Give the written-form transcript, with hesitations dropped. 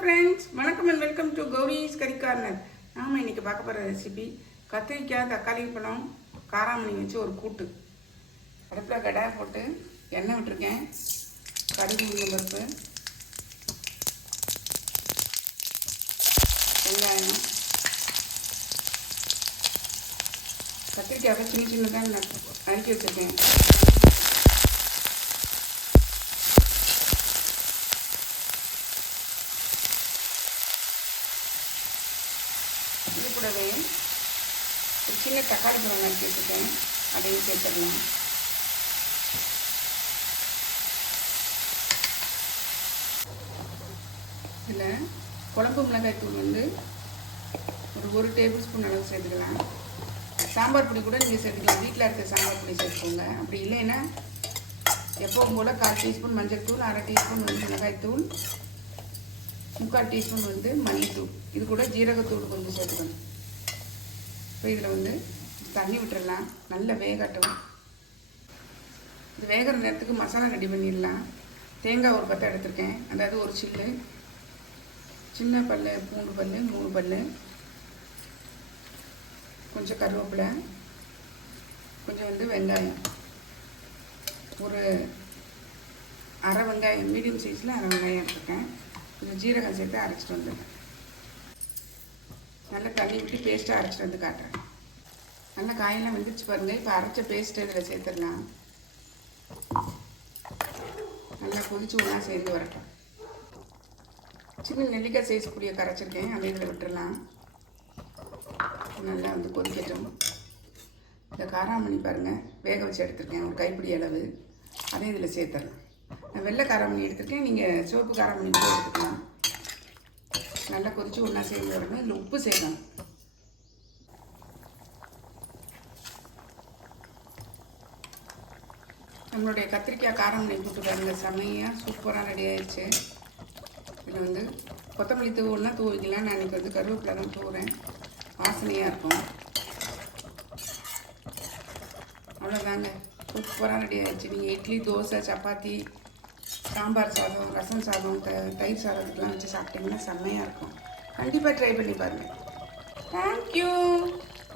Friends, வணக்கம் and welcome to Gowri's கறி corner. நாம் இன்றைக்கி பார்க்க போகிற ரெசிபி கத்திரிக்காய் தக்காளி பழம் காராமணி வச்சு ஒரு கூட்டு. அடுப்பில் கடாயை போட்டு எண்ணெய் விட்டுருக்கேன். கடுகு உளுந்தம் பருப்பு, வெங்காயம், கத்திரிக்காவை சின்ன சின்னதாக நறுக்கி வச்சுருக்கேன். இது கூடவே ஒரு சின்ன தக்காளி பழம் நறுக்கி வச்சுருக்கேன், அதையும் சேர்த்துடலாம். இதில் குழம்பு மிளகாய் தூள் ஒரு டேபிள் ஸ்பூன் அளவு சேர்த்துக்கலாம். சாம்பார் பொடி கூட நீங்கள் சேர்த்துக்கலாம். வீட்டில் இருக்க சாம்பார் பொடி சேர்த்துக்கோங்க. அப்படி இல்லைன்னா எப்பவும் போல் 1/4 டீஸ்பூன் மஞ்சள் தூள், 1/2 டீஸ்பூன் மிளகாய் தூள், 3/4 டீஸ்பூன் மல்லித்தூள், இது கூட ஜீரகத்தூள் கொஞ்சம் சேர்த்துக்கணும். இப்போ இதில் தண்ணி விட்டுடலாம். நல்லா வேகட்டும். இது வேகிற நேரத்துக்கு மசாலா ரெடி பண்ணிடலாம். தேங்காய் ஒரு 10 எடுத்திருக்கேன். அதாவது ஒரு சின்ன பல் பூண்டு பல் 3 பல், கொஞ்சம் கருவேப்பிலை, கொஞ்சம் வெங்காயம், ஒரு அரை வெங்காயம், மீடியம் சைஸில் அரை வெங்காயம் எடுத்துருக்கேன். கொஞ்சம் ஜீரகம் சேர்த்து அரைச்சிட்டு வந்துடுறேன். நல்லா தண்ணி விட்டு பேஸ்ட்டாக அரைச்சிட்டு வந்து காட்டுறேன். நல்லா காயெல்லாம் வெந்துருச்சு பாருங்கள். இப்போ அரைச்ச பேஸ்ட்டு இதில் சேர்த்துடலாம். நல்லா கொதிச்சு ஒன்றா சேர்ந்து வரட்டும். சின்ன நெல்லிக்காய் சைஸ் கூடிய கரைச்சிருக்கேன், அதை இதில் விட்டுடலாம். நல்லா கொதிக்கட்டும். இந்த காராமணி பாருங்கள், வேக வச்சு எடுத்துருக்கேன், ஒரு கைப்பிடி அளவு. அதையும் இதில் சேர்த்துடலாம். நான் வெள்ளை காராமணி எடுத்துருக்கேன், நீங்கள் சிவப்பு காராமணி கூட எடுத்துக்கலாம். நல்லா கொதிச்சு ஒன்றா சேர்ந்து வரணும். இதில் உப்பு சேர்க்கணும். நம்மளுடைய கத்திரிக்காய் காராமணி கூட்டு பாருங்க, செம்மையாக சூப்பராக ரெடி ஆயிடுச்சு. இதில் கொத்தமல்லி தூவுன்னா தூவிக்கலாம். நான் இன்றைக்கி கருவேப்பிலை தான் தூவுறேன், வாசனையாக இருக்கும். அவ்வளோதாங்க, சூப்பராக ரெடி ஆயிடுச்சு. நீங்கள் இட்லி, தோசை, சப்பாத்தி, சாம்பார் சாதம், ரசம் சாதம், தயிர் சாதத்துக்கெலாம் வச்சு சாப்பிட்டிங்கன்னா செம்மையாக இருக்கும். கண்டிப்பாக ட்ரை பண்ணி பாருங்கள். தேங்க்யூ.